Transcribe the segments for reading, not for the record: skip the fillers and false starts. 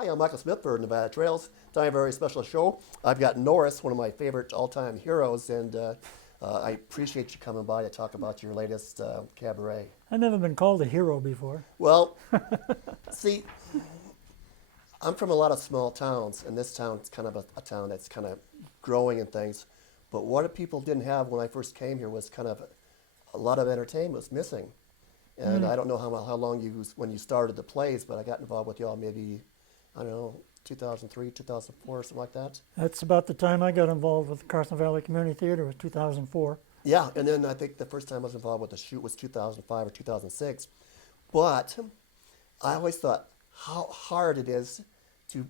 Hi, I'm Michael Smith for Nevada Trails. Time a very special show. I've got Norris, one of my favorite all-time heroes, and I appreciate you coming by to talk about your latest cabaret. I've never been called a hero before. Well, see, I'm from a lot of small towns, and this town's kind of a town that's kind of growing and things. But what people didn't have when I first came here was kind of a lot of entertainment was missing. And I don't know how long when you started the plays, but I got involved with y'all maybe, I don't know, 2003, 2004, something like that. That's about the time I got involved with Carson Valley Community Theater, was 2004. Yeah, and then I think the first time I was involved with the shoot was 2005 or 2006. But I always thought how hard it is to,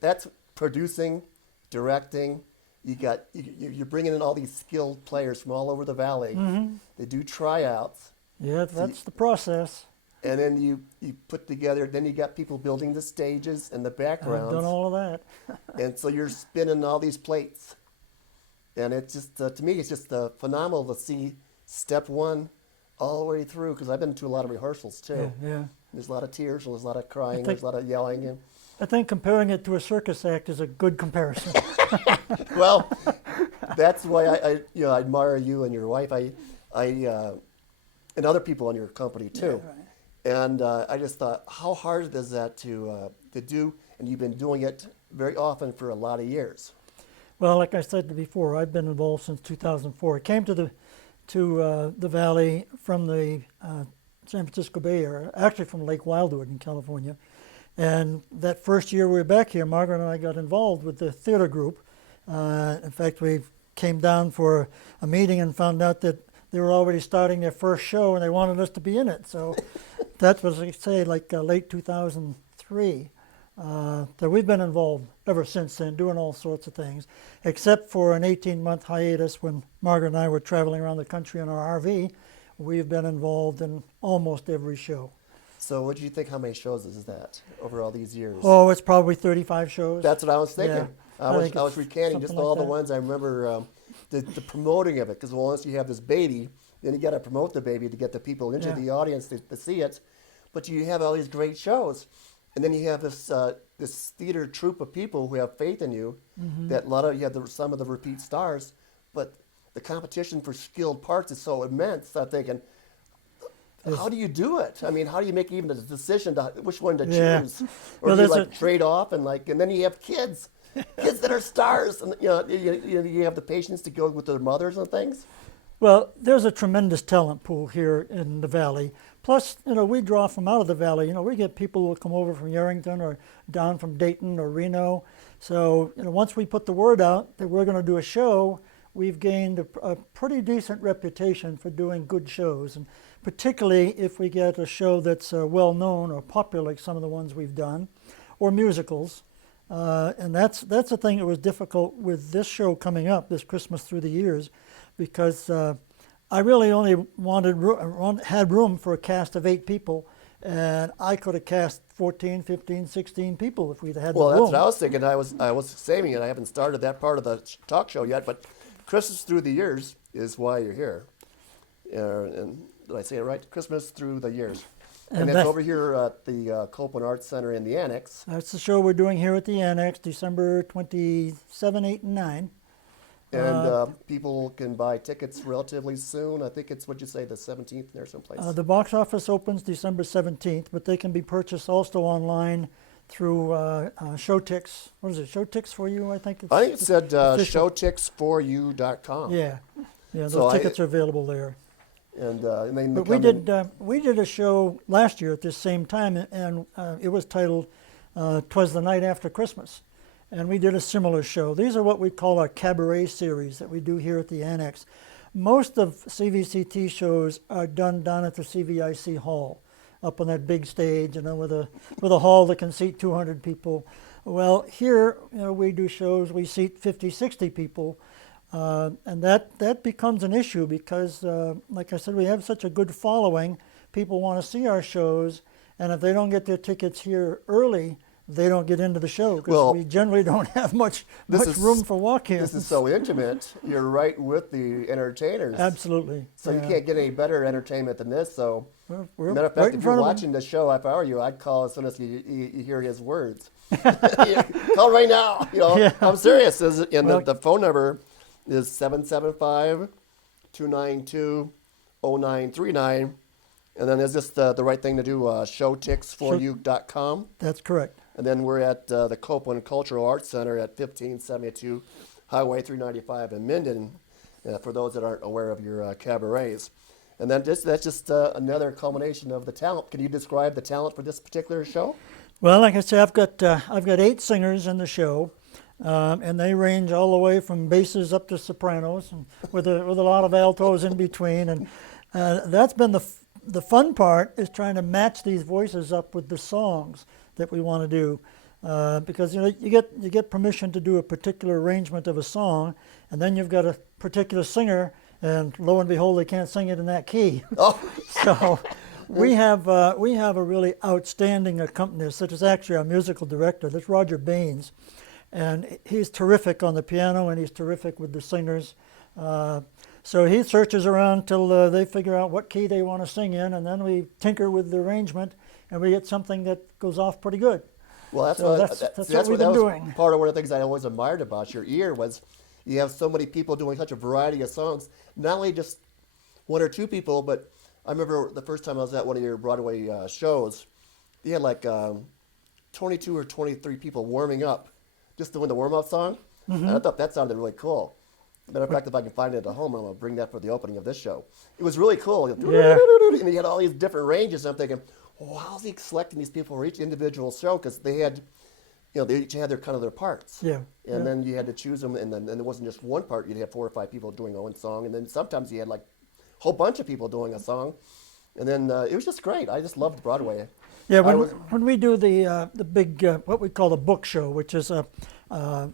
that's producing, directing. You're bringing in all these skilled players from all over the valley. They do tryouts. Yeah, that's the process. And then you put together, then you got people building the stages and the backgrounds. I've done all of that. And so you're spinning all these plates. And it's just, to me, it's just phenomenal to see step one all the way through, because I've been to a lot of rehearsals too. Yeah. There's a lot of tears, and there's a lot of crying, there's a lot of yelling. And I think comparing it to a circus act is a good comparison. well, that's why I admire you and your wife. And other people in your company too. Yeah, right. And I just thought, how hard is that to do? And you've been doing it very often for a lot of years. Well, like I said before, I've been involved since 2004. I came to the Valley from the San Francisco Bay Area, actually from Lake Wildwood in California. And that first year we were back here, Margaret and I got involved with the theater group. In fact, we came down for a meeting and found out that they were already starting their first show, and they wanted us to be in it. So that was, like I say, late 2003. So we've been involved ever since then, doing all sorts of things, except for an 18-month hiatus when Margaret and I were traveling around the country in our RV. We've been involved in almost every show. So what do you think, how many shows is that over all these years? Oh, it's probably 35 shows. That's what I was thinking. Yeah, I was recanting just all the that. ones I remember, the promoting of it, because once you have this baby, then you got to promote the baby to get the people into the audience to see it. But you have all these great shows, and then you have this theater troupe of people who have faith in you. That a lot of you have some of the repeat stars, but the competition for skilled parts is so immense. I'm thinking, how do you do it? I mean, how do you make even a decision to which one to choose, or do you trade off and then you have kids that are stars, and you have the patience to go with their mothers and things. Well, there's a tremendous talent pool here in the Valley. Plus, we draw from out of the Valley. We get people who will come over from Yerington or down from Dayton or Reno. So, once we put the word out that we're going to do a show, we've gained a pretty decent reputation for doing good shows. And particularly if we get a show that's well-known or popular, like some of the ones we've done, or musicals. And that's the thing that was difficult with this show coming up, this Christmas Through the Years, because I really only had room for a cast of 8 people, and I could have cast 14, 15, 16 people if we'd had the room. Well, that's what I was thinking. I was saving it. I haven't started that part of the talk show yet, but Christmas Through the Years is why you're here. And did I say it right? Christmas Through the Years. And it's over here at the Copeland Arts Center in the Annex. That's the show we're doing here at the Annex, December 27, 8, and 9. And people can buy tickets relatively soon. I think it's, what'd you say, the 17th there someplace? The box office opens December 17th, but they can be purchased also online through Showtix. What is it, Showtix for You, I think? I think it said showtixforyou.com. Yeah, those So tickets are available there. And But we did a show last year at this same time, and it was titled "'Twas the Night After Christmas," and we did a similar show. These are what we call our cabaret series that we do here at the Annex. Most of CVCT shows are done down at the CVIC hall, up on that big stage, with a hall that can seat 200 people. Well, here we do shows we seat 50, 60 people. And that becomes an issue because, like I said, we have such a good following. People want to see our shows, and if they don't get their tickets here early, they don't get into the show because we generally don't have much room for walk-ins. This is so intimate. You're right with the entertainers. Absolutely. So you can't get any better entertainment than this. So, we're matter of fact, right if you're watching the show, if I were you, I'd call as soon as you hear his words. Yeah, call right now. Yeah. I'm serious. And Well- the phone number is 775-292-0939. And then is this the right thing to do? Showticksforyou.com. That's correct. And then we're at the Copeland Cultural Arts Center at 1572 Highway 395 in Minden, for those that aren't aware of your cabarets. And then that's just another culmination of the talent. Can you describe the talent for this particular show? Well, like I say, I've got 8 singers in the show, and they range all the way from basses up to sopranos, and with a lot of altos in between. And that's been the fun part, is trying to match these voices up with the songs that we want to do, because you get permission to do a particular arrangement of a song, and then you've got a particular singer, and lo and behold, they can't sing it in that key. Oh, So we have a really outstanding accompanist, such as actually our musical director. That's Roger Baines, and he's terrific on the piano, and he's terrific with the singers. So he searches around till they figure out what key they want to sing in, and then we tinker with the arrangement, and we get something that goes off pretty good. well, that's So what that's what we've been that was doing. part of one of the things I always admired about your ear was you have so many people doing such a variety of songs. Not only just one or two people, but I remember the first time I was at one of your Broadway shows, you had like 22 or 23 people warming up just doing the warm-up song. And I thought that sounded really cool. Matter of fact, if I can find it at home, I'm going to bring that for the opening of this show. It was really cool. Yeah. And he had all these different ranges. I'm thinking, well, how's he selecting these people for each individual show? Because they had, they each had their kind of their parts. Yeah. And then you had to choose them, and then it wasn't just one part. You'd have 4 or 5 people doing one song, and then sometimes you had like a whole bunch of people doing a song. And then it was just great. I just loved Broadway. Yeah, I when we do the big what we call the book show, which is a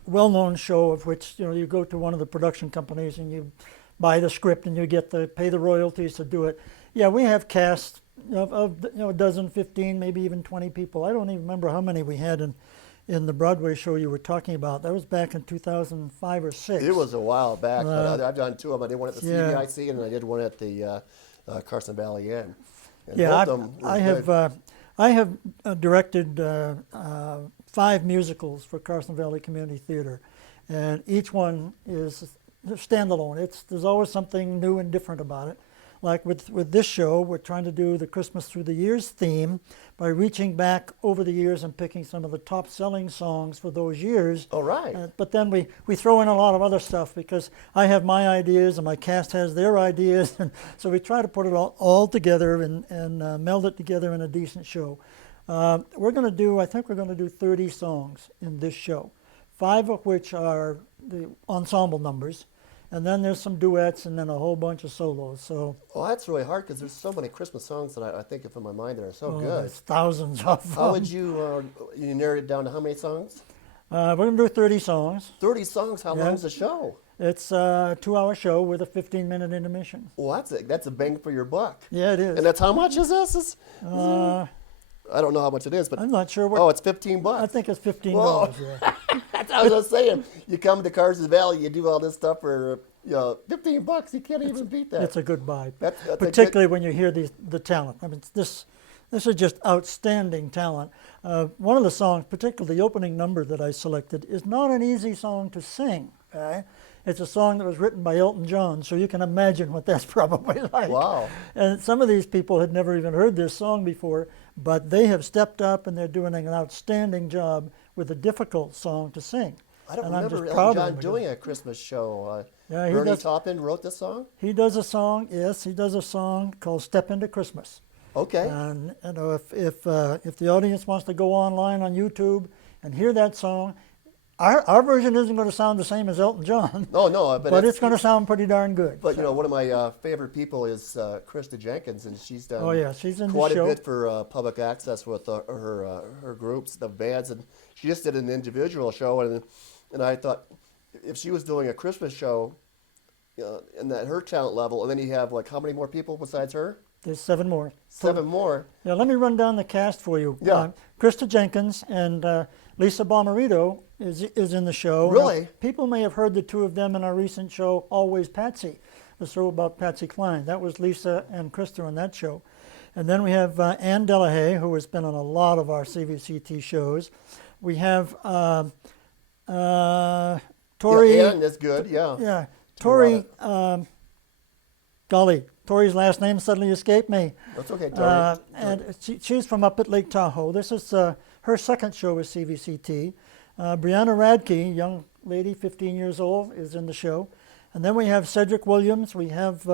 well-known show of which you go to one of the production companies and you buy the script and you get to pay the royalties to do it. Yeah, we have cast of a dozen, 15, maybe even 20 people. I don't even remember how many we had in the Broadway show you were talking about. That was back in 2005 or 6. It was a while back, but I've done 2 of them. I did one at the Yeah. CVIC, and I did one at the Carson Valley Inn. And Yeah, both of them were good. I have directed 5 musicals for Carson Valley Community Theater, and each one is standalone. There's always something new and different about it. Like with this show, we're trying to do the Christmas Through the Years theme by reaching back over the years and picking some of the top-selling songs for those years. All right. But then we throw in a lot of other stuff because I have my ideas and my cast has their ideas, and so we try to put it all together and meld it together in a decent show. I think we're going to do 30 songs in this show, 5 of which are the ensemble numbers, and then there's some duets and then a whole bunch of solos. So Well, that's really hard because there's so many Christmas songs that I think of in my mind that are so good. there's thousands of them. How would you narrow it down to how many songs? We're going to do 30 songs. 30 songs. How Yeah. long's the show? It's a 2-hour show with a 15-minute intermission. Well, that's a bang for your buck. Yeah, it is. And that's how much is this? Uh, I don't know how much it is, but I'm not sure what. oh, it's $15. I think it's $15. Whoa. Yeah. That's what I was just saying. You come to Carson Valley, you do all this stuff for $15. You can't even beat that. It's a good buy, That's a particularly when you hear the talent. I mean, this is just outstanding talent. One of the songs, particularly the opening number that I selected, is not an easy song to sing. Right? It's a song that was written by Elton John, so you can imagine what that's probably like. Wow. And some of these people had never even heard this song before, but they have stepped up and they're doing an outstanding job with a difficult song to sing. I don't And I'm remember just proud Elton of John them. doing a Christmas show. Yeah, he Bernie does. Taupin wrote this song? He does a song, yes, he does a song called Step Into Christmas. Okay. And if the audience wants to go online on YouTube and hear that song, our version isn't going to sound the same as Elton John, No, but it's going to sound pretty darn good. But one of my favorite people is Krista Jenkins, and she's done Oh yeah, she's in the quite a show. bit for public access with her groups, the bands, and she just did an individual show, and I thought if she was doing a Christmas show, and at her talent level, and then you have like how many more people besides her? There's 7 more. 7 more. Yeah, let me run down the cast for you. Yeah. Krista Jenkins and Lisa Bomarito is in the show. Really? Now, people may have heard the 2 of them in our recent show, Always Patsy, the show about Patsy Cline. That was Lisa and Krista on that show. And then we have Ann Delahaye, who has been on a lot of our CVCT shows. We have Tori. Yeah, Ann is good. Yeah. Yeah, Tori. Golly, Tori's last name suddenly escaped me. That's okay, Tori. And she's from up at Lake Tahoe. This is her second show with CVCT. Brianna Radke, young lady, 15 years old, is in the show. And then we have Cedric Williams, we have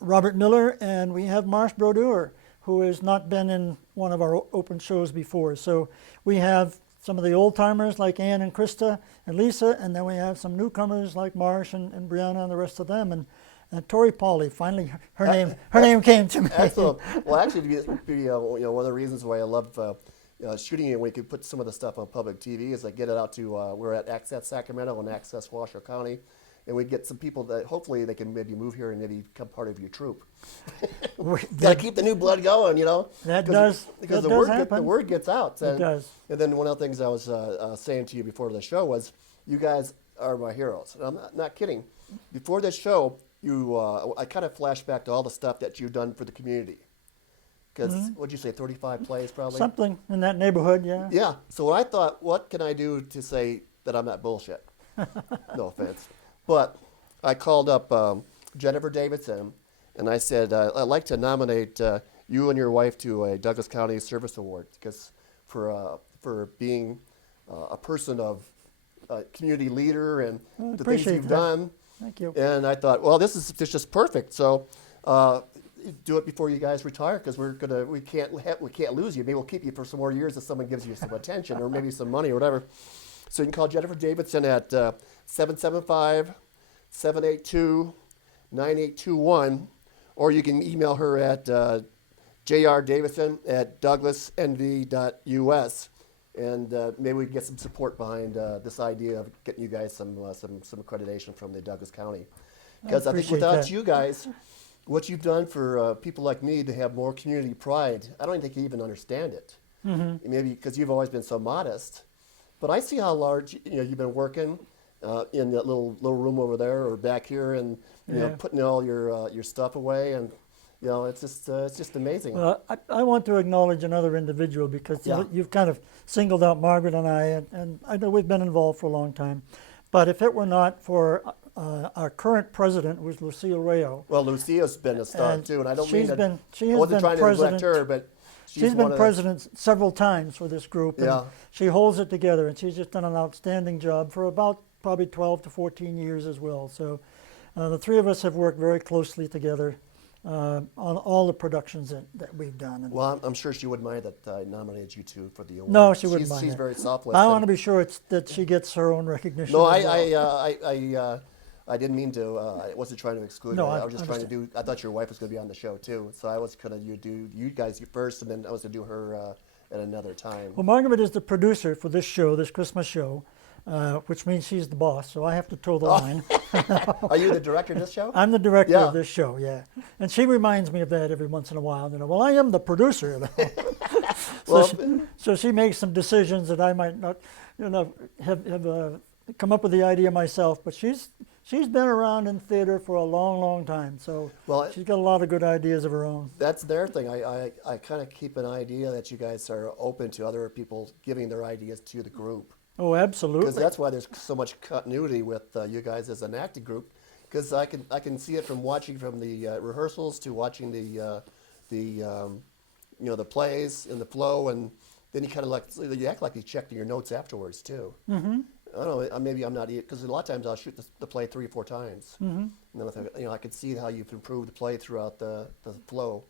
Robert Miller, and we have Marsh Brodeur, who has not been in one of our open shows before. So we have some of the old timers like Ann and Krista and Lisa, and then we have some newcomers like Marsh and Brianna and the rest of them. And Tori Pauley, finally, her name came to me. Excellent. Well, actually, one of the reasons why I love shooting it when we could put some of the stuff on public TV is get it out to, we're at Access Sacramento and Access Washoe County, and we get some people that hopefully they can maybe move here and maybe become part of your troop. Got to keep the new blood going, That does because happen. the word gets out. It does. And then one of the things I was saying to you before the show was, you guys are my heroes. And I'm not kidding. Before this show, I kind of flashed back to all the stuff that you've done for the community. Because, what'd you say, 35 plays probably? Something in that neighborhood, yeah. Yeah. So I thought, what can I do to say that I'm not bullshit? No offense. But I called up Jennifer Davidson, and I said, I'd like to nominate you and your wife to a Douglas County Service Award because for being a person of community leader and the things you've done. Thank you. And I thought, well, this is just perfect. So do it before you guys retire because we can't lose you. Maybe we'll keep you for some more years if someone gives you some attention or maybe some money or whatever. So you can call Jennifer Davidson at 775-782-9821, or you can email her at jrdavidson@douglasnv.us, and maybe we can get some support behind this idea of getting you guys some accreditation from the Douglas County. Because I think without you guys, what you've done for people like me to have more community pride, I don't think you even understand it. Mm-hmm. Maybe because you've always been so modest. But I see how large you've been working in that little room over there or back here, and putting all your stuff away, and it's just amazing. Well, I want to acknowledge another individual because you've kind of singled out Margaret and and I know we've been involved for a long time. But if it were not for our current president, who was Lucille Rayo. Well, Lucille's been a star too, and I don't she has I wasn't trying to neglect her, but she's been president several times for this group, and she holds it together, and she's just done an outstanding job for about probably 12 to 14 years as well. So the three of us have worked very closely together on all the productions that we've done. And well, I'm sure she wouldn't mind that I nominated you two for the award. No, she wouldn't mind. She's very selfless. I want to be sure that she gets her own recognition. No, I didn't mean to. I wasn't trying to exclude her. I was just trying to do. I thought your wife was going to be on the show too, so I was going to do you guys first, and then I was going to do her at another time. Well, Margaret is the producer for this show, this Christmas show, which means she's the boss, so I have to toe the line. Are you the director of this show? I'm the director of this show, yeah. And she reminds me of that every once in a while. Well, I am the producer. So she makes some decisions that I might not, have come up with the idea myself. But she's been around in theater for a long, long time. So she's got a lot of good ideas of her own. That's their thing. I kind of keep an idea that you guys are open to other people giving their ideas to the group. Oh, absolutely. Because that's why there's so much continuity with you guys as an acting group. Because I can see it from watching from the rehearsals to watching the plays and the flow, and then you kind of you act like you checked your notes afterwards too. Mm-hmm. I don't know. Maybe I'm not, because a lot of times I'll shoot the play 3 or 4 times, and then I can see how you've improved the play throughout the flow.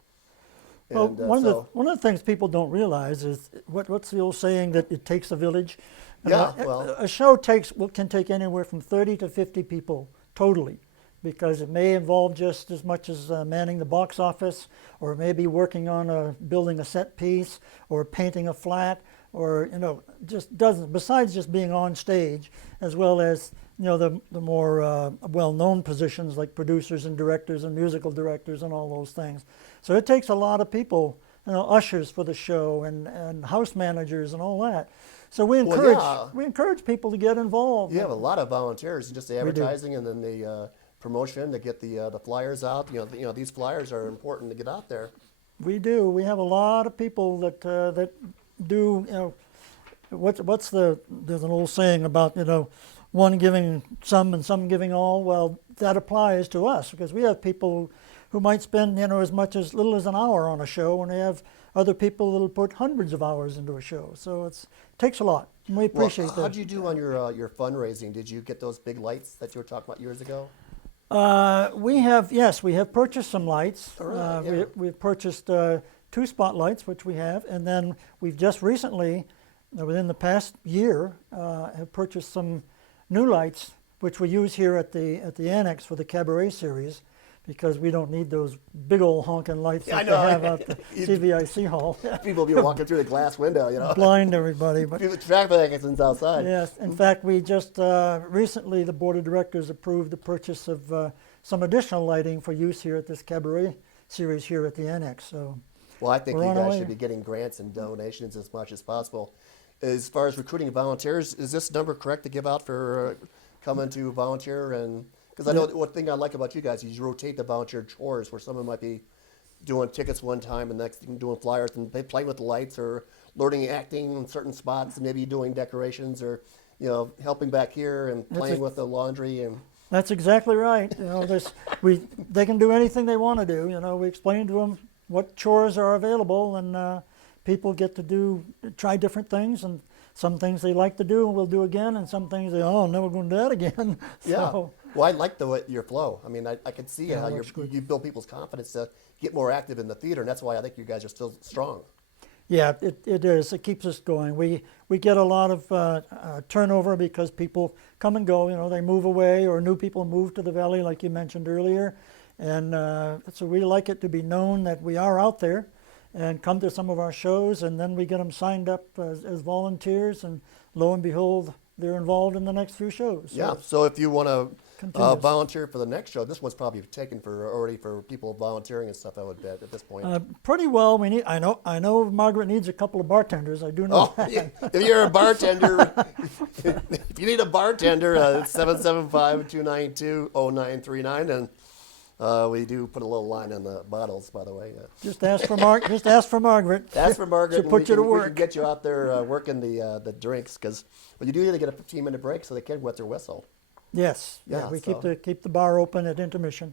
Well, one of the things people don't realize is what's the old saying that it takes a village. A show can take anywhere from 30 to 50 people totally, because it may involve just as much as manning the box office, or maybe working on building a set piece, or painting a flat, or just dozens. Besides just being on stage, as well as the more well-known positions like producers and directors and musical directors and all those things. So it takes a lot of people, ushers for the show and house managers and all that. So we encourage people to get involved. You have a lot of volunteers, just the advertising and then the promotion to get the flyers out. These flyers are important to get out there. We do. We have a lot of people that do, there's an old saying about, one giving some and some giving all. Well, that applies to us because we have people who might spend, as much as little as an hour on a show, and they have other people that'll put hundreds of hours into a show. So it takes a lot. And we appreciate that. How'd you do on your fundraising? Did you get those big lights that you were talking about years ago? We have purchased some lights. All right, yeah. We've purchased 2 spotlights, which we have, and then we've just recently, within the past year, have purchased some new lights, which we use here at the annex for the Cabaret series, because we don't need those big old honking lights that they have out the CVIC hall. People be walking through the glass window, Blind everybody. But traffic accidents outside. yes, in fact, we just recently, the board of directors approved the purchase of some additional lighting for use here at this Cabaret series here at the annex. So, well, I think you guys should be getting grants and donations as much as possible. As far as recruiting volunteers, is this number correct to give out for coming to volunteer? And because I know one thing I like about you guys is you rotate the volunteer chores, where someone might be doing tickets one time and next thing doing flyers and playing with the lights or learning acting in certain spots and maybe doing decorations or helping back here and playing with the laundry. And that's exactly right. They can do anything they want to do. We explain to them what chores are available, and people get to try different things, and some things they like to do and we'll do again, and some things I'm never going to do that again. Yeah. Well, I like your flow. I mean, I can see how you build people's confidence to get more active in the theater, and that's why I think you guys are still strong. Yeah, it is. It keeps us going. We get a lot of turnover because people come and go. They move away, or new people move to the valley, like you mentioned earlier, and so we like it to be known that we are out there, and come to some of our shows, and then we get them signed up as volunteers, and lo and behold, they're involved in the next few shows. So yeah. So if you want to volunteer for the next show, this one's probably taken already for people volunteering and stuff, I would bet at this point. Pretty well. We need. I know Margaret needs a couple of bartenders. I do know. Oh, yeah. If you're a bartender, if you need a bartender, 775-292-0939, and we do put a little line on the bottles, by the way. Just ask for Margaret. Ask for Margaret. She'll put you to work. We can get you out there working the drinks, because you do need to get a 15-minute break so they can wet their whistle. Yes. Yeah. We keep the bar open at intermission.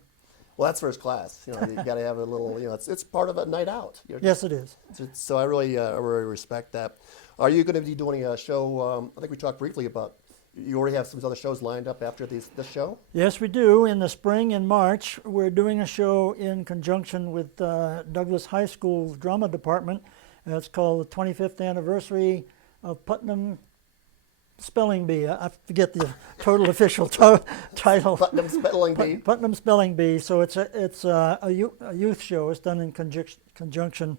Well, that's first class. You got to have a little. It's part of a night out. Yes, it is. So I really respect that. Are you going to be doing a show? I think we talked briefly about. You already have some other shows lined up after this show? Yes, we do. In the spring, in March, we're doing a show in conjunction with Douglas High School's drama department. It's called the 25th Anniversary of Putnam Spelling Bee. I forget the total official title. Putnam Spelling Bee. Putnam Spelling Bee. So it's a youth show. It's done in conjunction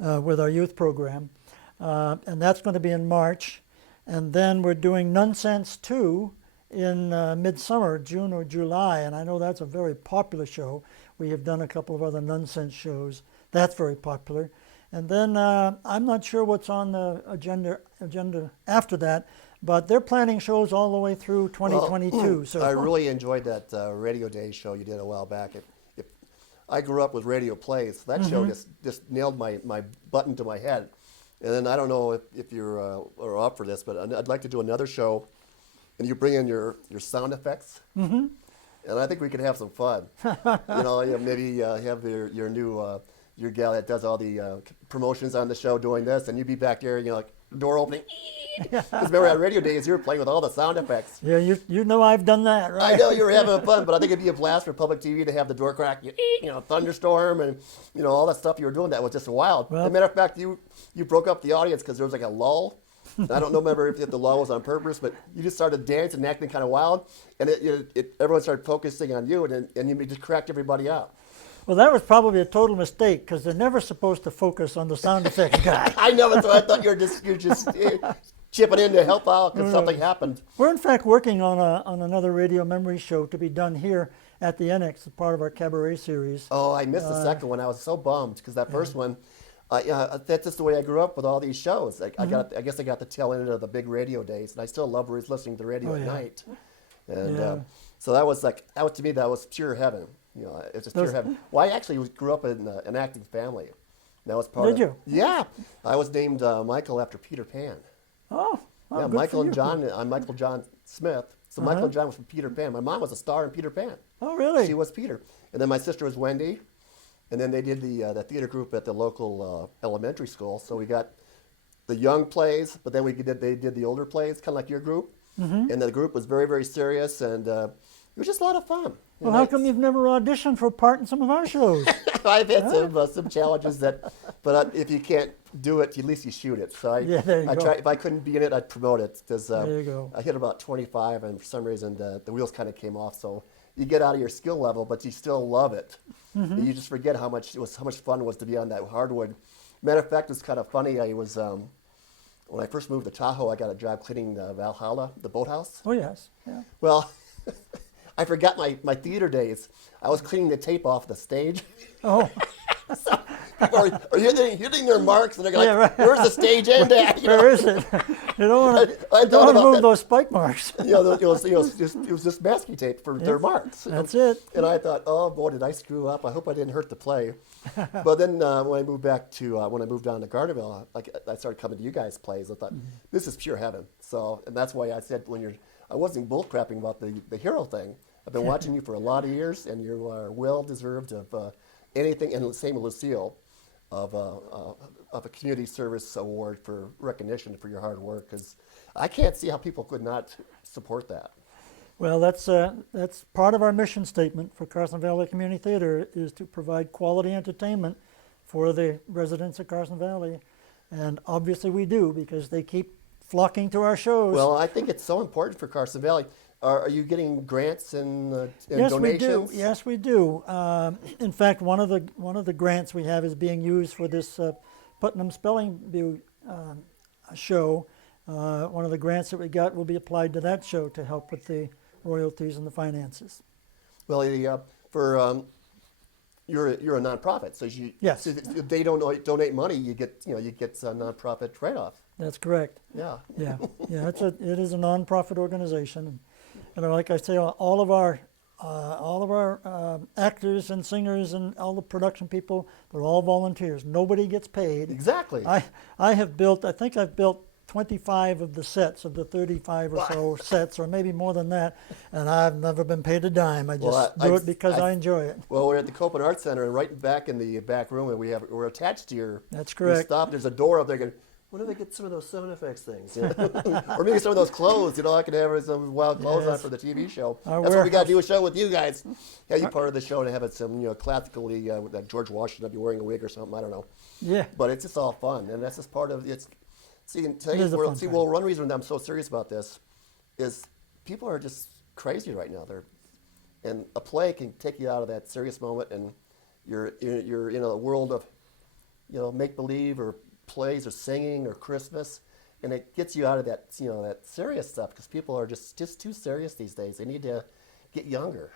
with our youth program. And that's going to be in March. And then we're doing Nonsense 2 in midsummer, June or July, and I know that's a very popular show. We have done a couple of other Nonsense shows. That's very popular. And then I'm not sure what's on the agenda after that, but they're planning shows all the way through 2022. Well, so I really enjoyed that Radio Day show you did a while back. I grew up with radio plays. That show just nailed my button to my head. And then I don't know if you're are up for this, but I'd like to do another show, and you bring in your sound effects, and I think we could have some fun. Maybe have your new your gal that does all the promotions on the show doing this, and you'd be back there, like door opening. Because remember at Radio Days, you were playing with all the sound effects. Yeah, you know I've done that, right? I know you were having fun, but I think it'd be a blast for public TV to have the door crack, thunderstorm, and all that stuff you were doing. That was just wild. As a matter of fact, you broke up the audience because there was like a lull. I don't remember if the lull was on purpose, but you just started dancing and acting kind of wild, and everyone started focusing on you, and you just cracked everybody out. Well, that was probably a total mistake because they're never supposed to focus on the sound effects guy. I know, that's what I thought. You're just chipping in to help out because something happened. We're in fact working on another radio memory show to be done here at the Annex, as part of our Cabaret series. Oh, I missed the second one. I was so bummed because that first one, that's just the way I grew up with all these shows. I guess I got the tail end of the big radio days, and I still love listening to the radio at night. And so that was to me, that was pure heaven. It's just pure heaven. Well, I actually grew up in an acting family. That was part Did of. you? Yeah, I was named Michael after Peter Pan. Oh, Yeah, good Michael for and you. John. I'm Michael John Smith. So Michael and John was from Peter Pan. My mom was a star in Peter Pan. Oh, really? She was Peter, and then my sister was Wendy, and then they did the theater group at the local elementary school. So we got the young plays, but then they did the older plays, kind of like your group, and the group was very, very serious, and it was just a lot of fun. Well, how come you've never auditioned for a part in some of our shows? I've had some challenges but if you can't do it, at least you shoot it. So there you go. if I couldn't be in it, I'd promote it because There you go. I hit about 25, and for some reason the wheels kind of came off. So you get out of your skill level, but you still love it. You just forget how much fun it was to be on that hardwood. Matter of fact, it's kind of funny. I was when I first moved to Tahoe, I got a job cleaning the Valhalla, the boathouse. Oh, yes. Yeah. Well, I forgot my theater days. I was cleaning the tape off the stage. Oh, People are hitting their marks, and they're like, Yeah, right. "Where's the stage end at?" You know? where is it? You don't want I to thought about move that. those spike marks. It was just masking tape for their marks. That's it. And I thought, oh boy, did I screw up? I hope I didn't hurt the play. But then when I moved down to Gardnerville, I started coming to you guys' plays. I thought, this is pure heaven. So, and that's why I said I wasn't bullcrapping about the hero thing. I've been watching you for a lot of years, and you are well deserved of anything. And the same with Lucille, of a community service award for recognition for your hard work. Because I can't see how people could not support that. Well, that's part of our mission statement for Carson Valley Community Theater is to provide quality entertainment for the residents of Carson Valley. And obviously we do, because they keep flocking to our shows. Well, I think it's so important for Carson Valley. Are you getting grants and Yes, donations? we do. Yes, we do. In fact, one of the grants we have is being used for this Putnam Spelling Bee show. One of the grants that we got will be applied to that show to help with the royalties and the finances. Well, you're a nonprofit, so Yes. so if they don't donate money, you get a nonprofit write-off. That's correct. Yeah. Yeah, yeah. It is a nonprofit organization, and like I say, all of our actors and singers and all the production people, they're all volunteers. Nobody gets paid. Exactly. I think I've built 25 of the sets of the 35 or so sets, or maybe more than that, and I've never been paid a dime. I just do it because I enjoy it. Well, we're at the Copeland Arts Center, and right back in the back room, and we're attached to your. That's correct. We stop. There's a door up there. Going, when do they get some of those sound effects things? You know? Or maybe some of those clothes. I can have some wild clothes on for the TV show. That's what we got to do, a show with you guys. Yeah, you part of the show and have it some classically like George Washington be wearing a wig or something. I don't know. Yeah. But it's just all fun, and that's just part of it. One reason I'm so serious about this is people are just crazy right now. And a play can take you out of that serious moment, and you're in a world of make believe or plays or singing or Christmas, and it gets you out of that that serious stuff, because people are just too serious these days. They need to get younger.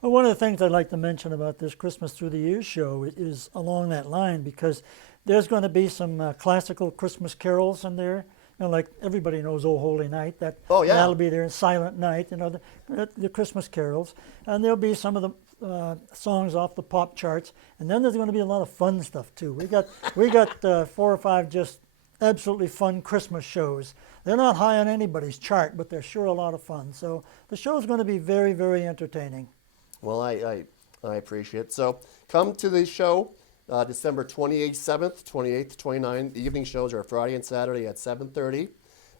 Well, one of the things I'd like to mention about this Christmas Through the Years show is along that line, because there's going to be some classical Christmas carols in there. Like everybody knows "Oh Holy Night." That'll be there. "Silent Night," the Christmas carols, and there'll be some of the songs off the pop charts. And then there's going to be a lot of fun stuff too. We got 4 or 5 just absolutely fun Christmas shows. They're not high on anybody's chart, but they're sure a lot of fun. So the show is going to be very, very entertaining. Well, I appreciate it. So come to the show December 28th, 7th, 28th, 29th. The evening shows are Friday and Saturday at 7:30.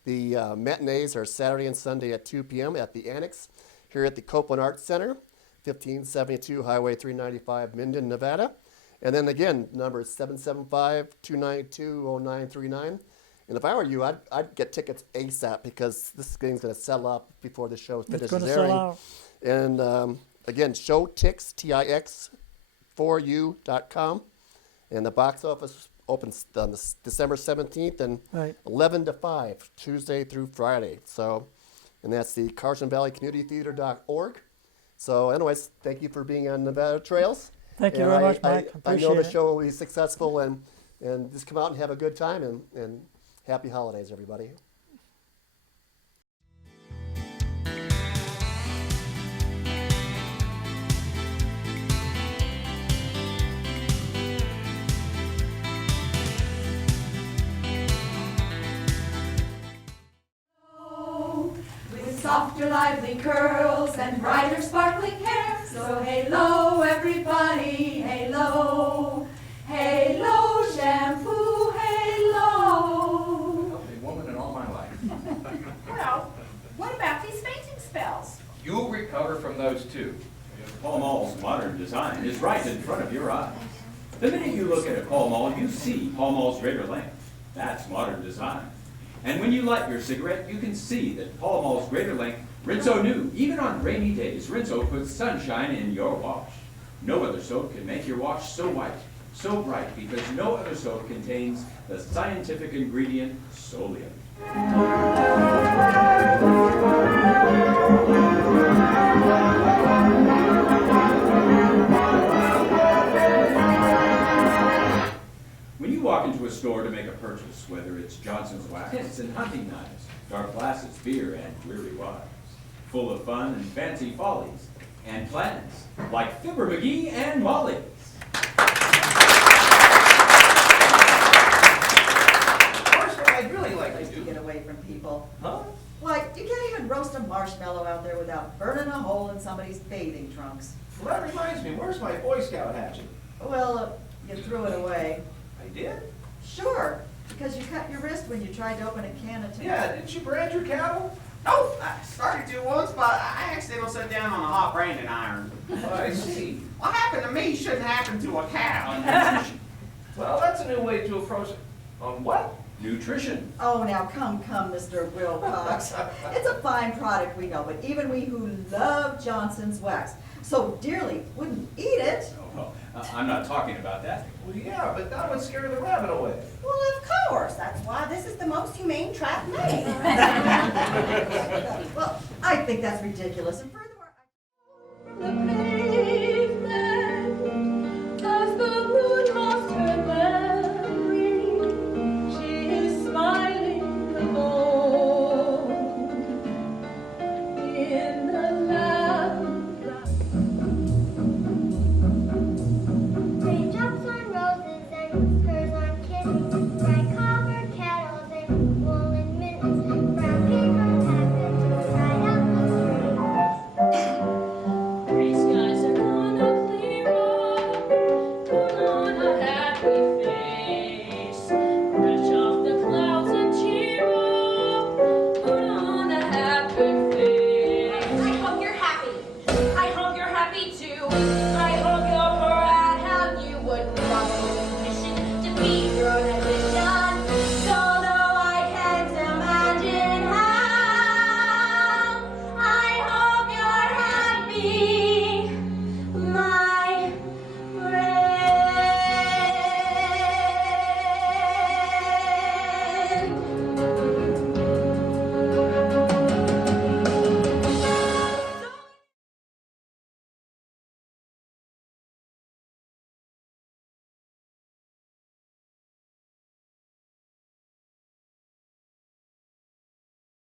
The matinees are Saturday and Sunday at 2 p.m. at the Annex here at the Copeland Arts Center, 1572 Highway 395, Minden, Nevada. And then again, number is 775-292-0939. And if I were you, I'd get tickets ASAP, because this thing's going to sell out before the show finishes airing. It's going to sell out. And again, showtix, TIX4U.com. And the box office opens on December 17th and 11 to 5, Tuesday through Friday. So, and that's the Carson Valley Community Theater.org. So anyways, thank you for being on Nevada Trails. Thank you very much, Mike. I know the show will be successful, and just come out and have a good time, and happy holidays, everybody. your lively curls and brighter sparkling hair. So halo, everybody, halo. Halo, shampoo, halo. Healthy woman in all my life. Well, what about these fainting spells? You'll recover from those too. Pall Mall's modern design is right in front of your eyes. The minute you look at a Pall Mall, you see Pall Mall's greater length. That's modern design. And when you light your cigarette, you can see that Pall Mall's greater length, Rinso knew. Even on rainy days, Rinso puts sunshine in your wash. No other soap can make your wash so white, so bright, because no other soap contains the scientific ingredient solium. When you walk into a store to make a purchase, whether it's Johnson's wax and hunting knives, dark glasses, beer, and weary wives, full of fun and fancy follies, and plans, like Fibber McGee and Molly. Here's what I'd really like Place to to do. get away from people. Huh? Like, you can't even roast a marshmallow out there without burning a hole in somebody's bathing trunks. Well, that reminds me, where's my Boy Scout hatchet? Well, you threw it away. I did? Sure, because you cut your wrist when you tried to open a can of tomato. Yeah, didn't you brand your cattle? Oh, I started to once, but I accidentally sat down on a hot branding iron. Oh, I see. What happened to me shouldn't happen to a cow. Well, that's a new way to approach it. On what? Nutrition. Oh, now come, Mr. Wilcox. It's a fine product, we know, but even we who love Johnson's wax so dearly wouldn't eat it. Oh, I'm not talking about that. Well, yeah, but that would scare the rabbit away. Well, of course. That's why this is the most humane trap made. Well, I think that's ridiculous. And furthermore,